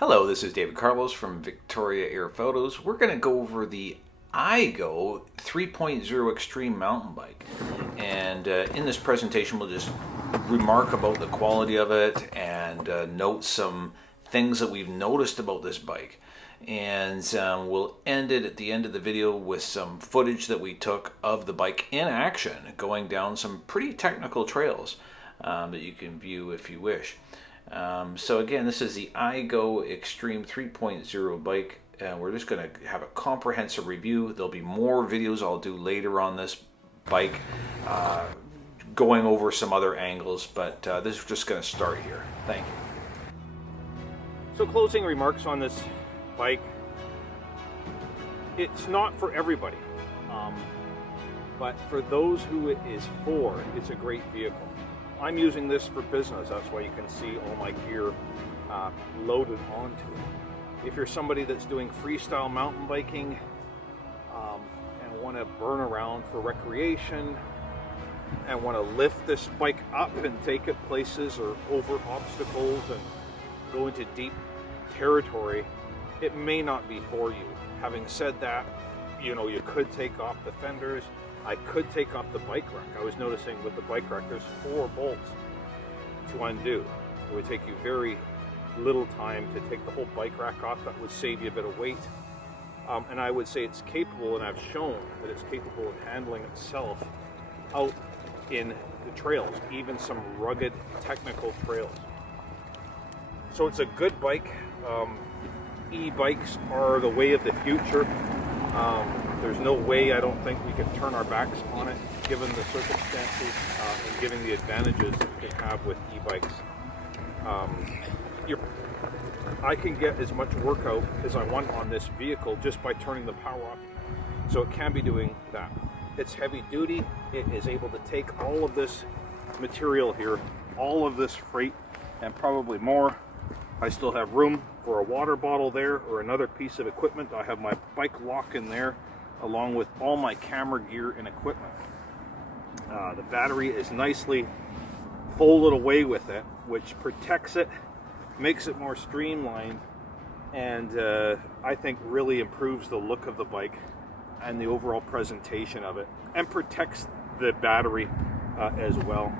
Hello, this is David Carlos from Victoria Air Photos. We're going to go over the IGO 3.0 Extreme mountain bike. And in this presentation, we'll just remark about the quality of it and note some things that we've noticed about this bike. And we'll end it at the end of the video with some footage that we took of the bike in action, going down some pretty technical trails that you can view if you wish. So again, this is the IGO Extreme 3.0 bike. We're just going to have a comprehensive review. There'll be more videos I'll do later on this bike, going over some other angles, but this is just going to start here. Thank you. So closing remarks on this bike. It's not for everybody, but for those who it is for, it's a great vehicle. I'm using this for business. That's why you can see all my gear loaded onto it. If you're somebody that's doing freestyle mountain biking and want to burn around for recreation and want to lift this bike up and take it places or over obstacles and go into deep territory, it may not be for you. Having said that, you know, you could take off the fenders. I could take off the bike rack. I was noticing with the bike rack, there's 4 bolts to undo. It would take you very little time to take the whole bike rack off. That would save you a bit of weight. And I would say it's capable, and I've shown that it's capable of handling itself out in the trails, even some rugged technical trails. So it's a good bike. E-bikes are the way of the future. There's no way, I don't think, we can turn our backs on it, given the circumstances and given the advantages that we can have with e-bikes. I can get as much workout as I want on this vehicle just by turning the power off. So it can be doing that. It's heavy duty. It is able to take all of this material here, all of this freight, and probably more. I still have room for a water bottle there or another piece of equipment. I have my bike lock in there along with all my camera gear and equipment. The battery is nicely folded away with it, which protects it, makes it more streamlined, and I think really improves the look of the bike and the overall presentation of it, and protects the battery as well.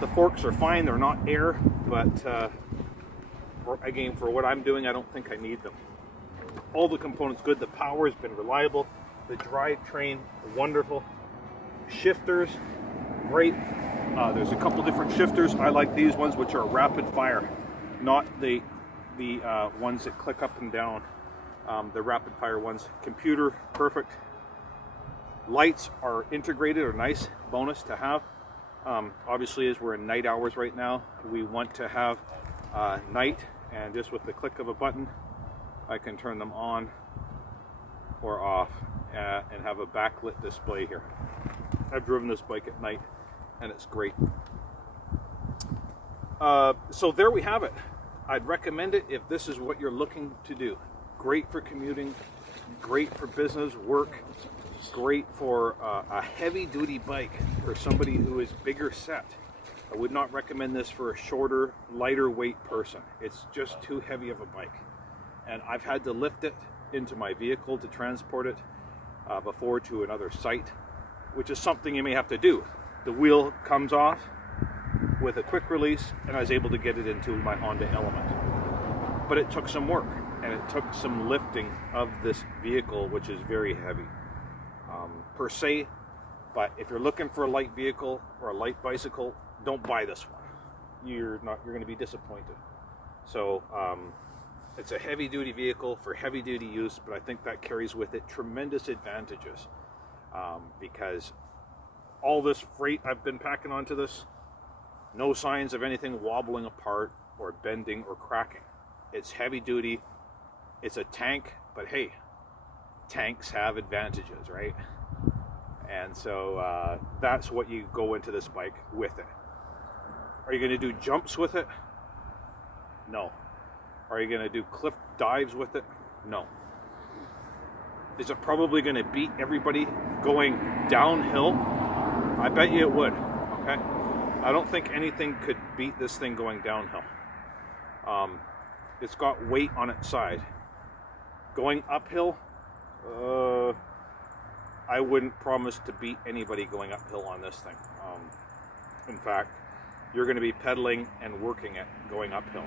The forks are fine, they're not air, but again, for what I'm doing, I don't think I need them. All the components good. The power has been reliable. The drivetrain, wonderful. Shifters, great. There's a couple different shifters. I like these ones, which are rapid fire, not the ones that click up and down. The rapid fire ones. Computer, perfect. Lights are integrated, or nice bonus to have. Obviously, as we're in night hours right now, we want to have night, and just with the click of a button, I can turn them on or off and have a backlit display here. I've driven this bike at night and it's great. So there we have it. I'd recommend it if this is what you're looking to do. Great for commuting, great for business, work, great for a heavy duty bike for somebody who is bigger set. I would not recommend this for a shorter, lighter weight person. It's just too heavy of a bike. And I've had to lift it into my vehicle to transport it before to another site, which is something you may have to do. The wheel comes off with a quick release, and I was able to get it into my Honda Element. But it took some work, and it took some lifting of this vehicle, which is very heavy per se. But if you're looking for a light vehicle or a light bicycle, don't buy this one. You're going to be disappointed. So it's a heavy duty vehicle for heavy duty use, but I think that carries with it tremendous advantages because all this freight I've been packing onto this, no signs of anything wobbling apart or bending or cracking. It's heavy duty. It's a tank, but hey, tanks have advantages, right? And so that's what you go into this bike with it. Are you going to do jumps with it? No. Are you going to do cliff dives with it? No. Is it probably going to beat everybody going downhill? I bet you it would, okay? I don't think anything could beat this thing going downhill. It's got weight on its side. Going uphill, I wouldn't promise to beat anybody going uphill on this thing. In fact, you're going to be pedaling and working it going uphill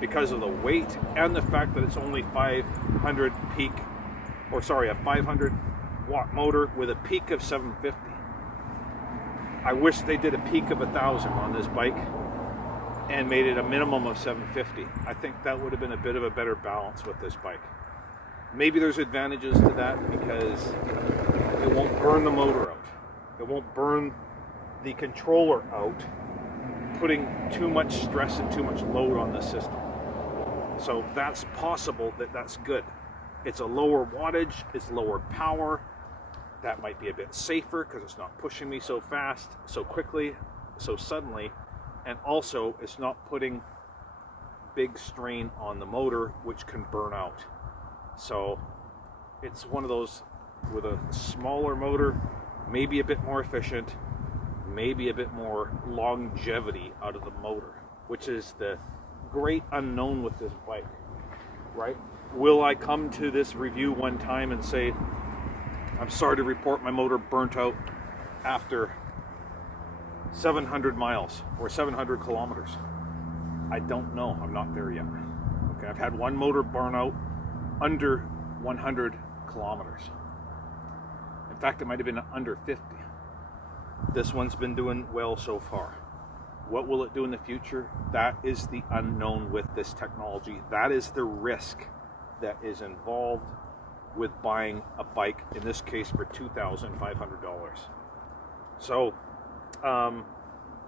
because of the weight and the fact that it's only 500 peak, or sorry, a 500 watt motor with a peak of 750. I wish they did a peak of 1,000 on this bike and made it a minimum of 750. I think that would have been a bit of a better balance with this bike. Maybe there's advantages to that because it won't burn the motor out. It won't burn the controller out, putting too much stress and too much load on the system. So that's possible that's good. It's a lower wattage, it's lower power. That might be a bit safer because it's not pushing me so fast, so quickly, so suddenly. And also, it's not putting big strain on the motor, which can burn out. So it's one of those with a smaller motor, maybe a bit more efficient, maybe a bit more longevity out of the motor, which is the great unknown with this bike, right? Will I come to this review one time and say, I'm sorry to report my motor burnt out after 700 miles or 700 kilometers? I don't know. I'm not there yet. Okay, I've had one motor burn out under 100 kilometers. In fact, it might have been under 50. This one's been doing well so far. What will it do in the future? That is the unknown with this technology. That is the risk that is involved with buying a bike, in this case for $2,500. So,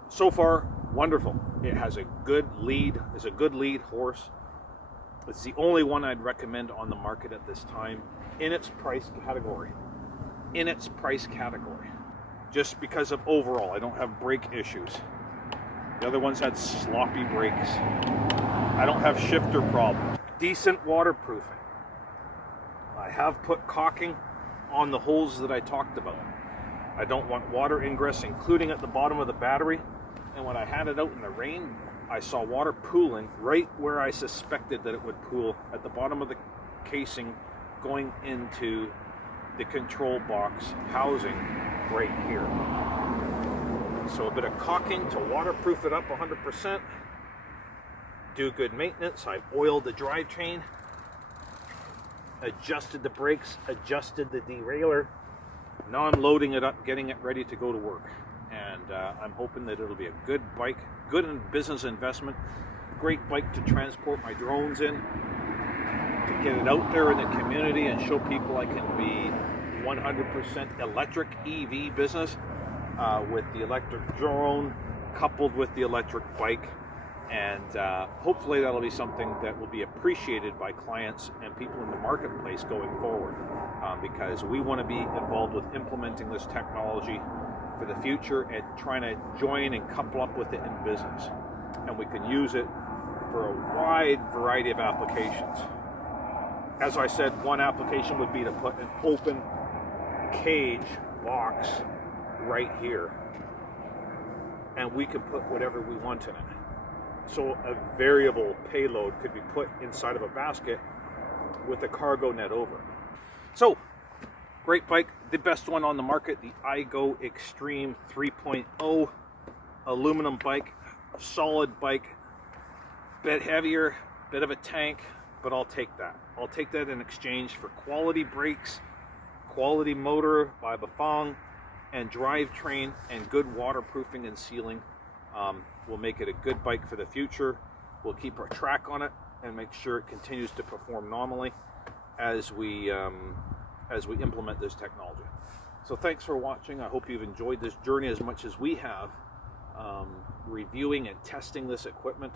so far, wonderful. It has a good lead, is a good lead horse. It's the only one I'd recommend on the market at this time in its price category. In its price category. Just because of overall, I don't have brake issues. The other ones had sloppy brakes. I don't have shifter problems. Decent waterproofing. I have put caulking on the holes that I talked about. I don't want water ingress, including at the bottom of the battery. And when I had it out in the rain, I saw water pooling right where I suspected that it would pool, at the bottom of the casing going into the control box housing right here. So a bit of caulking to waterproof it up 100%. Do good maintenance. I've oiled the drivetrain, adjusted the brakes, adjusted the derailleur. Now I'm loading it up, getting it ready to go to work. And I'm hoping that it'll be a good bike, good business investment, great bike to transport my drones in, to get it out there in the community and show people I can be 100% electric EV business with the electric drone coupled with the electric bike. And hopefully that'll be something that will be appreciated by clients and people in the marketplace going forward, because we want to be involved with implementing this technology for the future and trying to join and couple up with it in business. And we can use it for a wide variety of applications. As I said, one application would be to put an open cage box right here, and we could put whatever we want in it. So a variable payload could be put inside of a basket with a cargo net over. So, great bike, the best one on the market, the IGO Extreme 3.0 aluminum bike, solid bike, bit heavier, bit of a tank, but I'll take that. I'll take that in exchange for quality brakes, quality motor by Bafang, and drivetrain and good waterproofing and sealing. We'll make it a good bike for the future. We'll keep our track on it and make sure it continues to perform normally as we implement this technology. So thanks for watching. I hope you've enjoyed this journey as much as we have, reviewing and testing this equipment.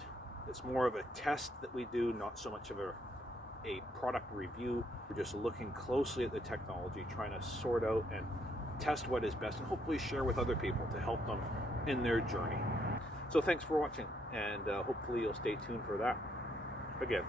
It's more of a test that we do, not so much of a product review. We're just looking closely at the technology, trying to sort out and test what is best, and hopefully share with other people to help them in their journey. So thanks for watching, and hopefully you'll stay tuned for that again.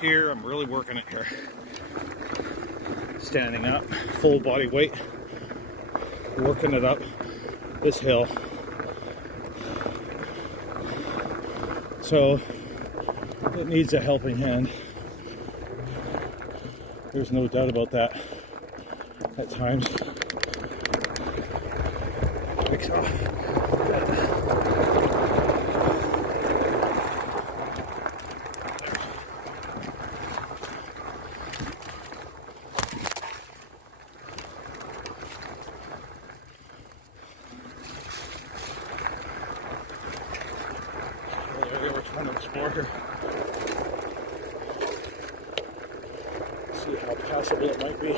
here. I'm really working it here. Standing up, full body weight, working it up this hill. So it needs a helping hand. There's no doubt about that at times. We're trying to explore here. See how passable it might be.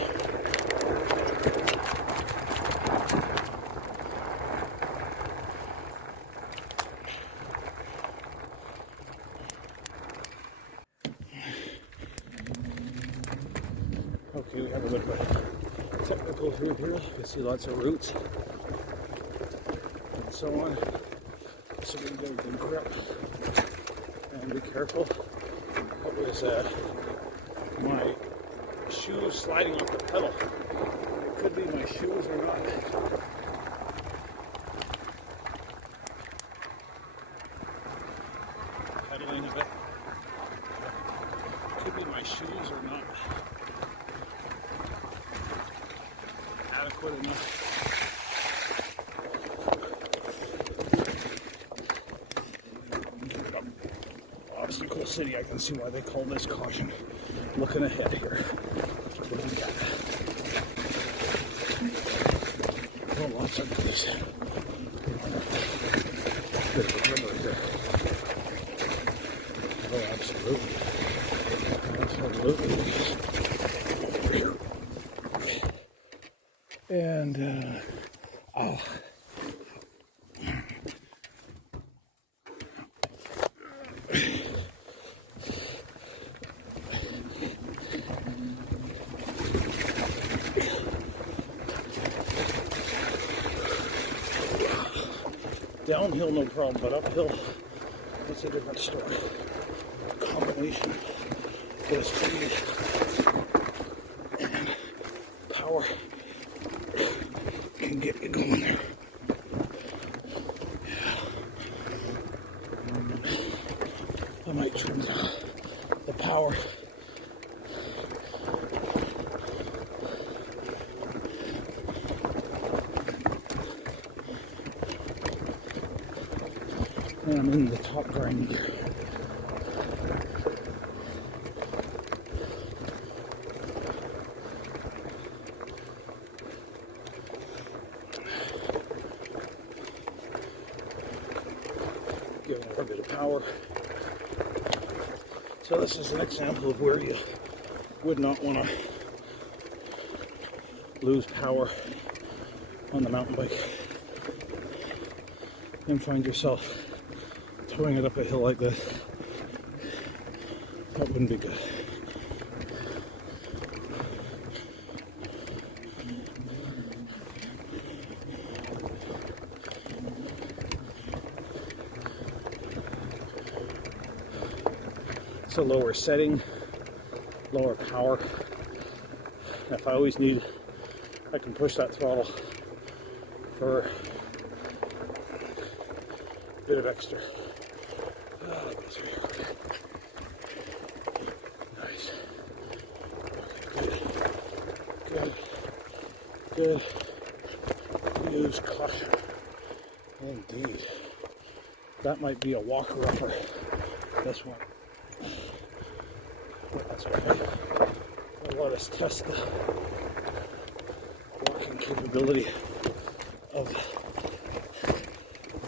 Okay, we have a little bit of technical through here. You can see lots of roots and so on. So we get a good grip and be careful. That was my shoes sliding off the pedal. It could be my shoes or not. Pedaling a bit. Could be my shoes or not. Adequate enough. Obstacle City, I can see why they call this caution. Looking ahead here. What do we got? Oh, lots of these. Bit of a river here. Oh, absolutely. Absolutely. Over here. And, oh. Downhill, no problem, but uphill, that's a different story. A combination of speed and power can get you going there. I might trim the power. And I'm in the top grind gear. Giving it a bit of power. So this is an example of where you would not want to lose power on the mountain bike and find yourself towing it up a hill like this. That wouldn't be good. It's a lower setting, lower power. If I always need, I can push that throttle for a bit of extra. Nice. Good. Good. Use caution. Indeed. That might be a walker upper. This one. But that's okay. I'll let us test the walking capability of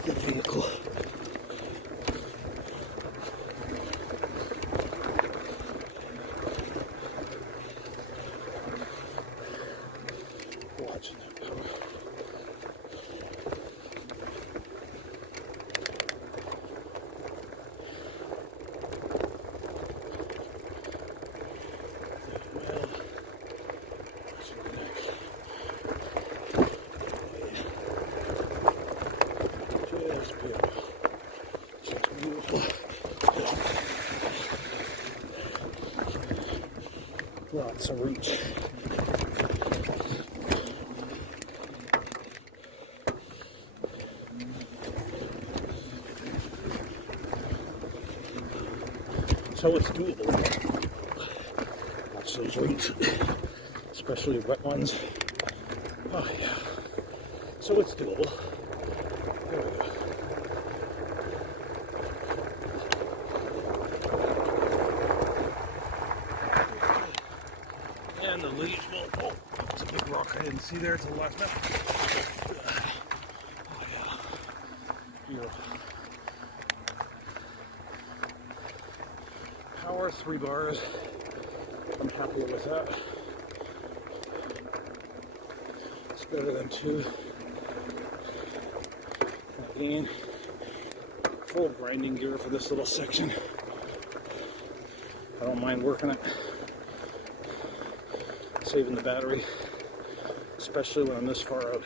the vehicle. Watching that power. Just beautiful. Lots of reach. So it's doable. Watch those roots, especially wet ones. Oh yeah. So it's doable. There we go. And the leaves will. Oh, it's a big rock I didn't see there to the left. Oh yeah. Beautiful. Power 3 bars. I'm happy with that. It's better than 2. Again, full grinding gear for this little section. I don't mind working it. Saving the battery, especially when I'm this far out.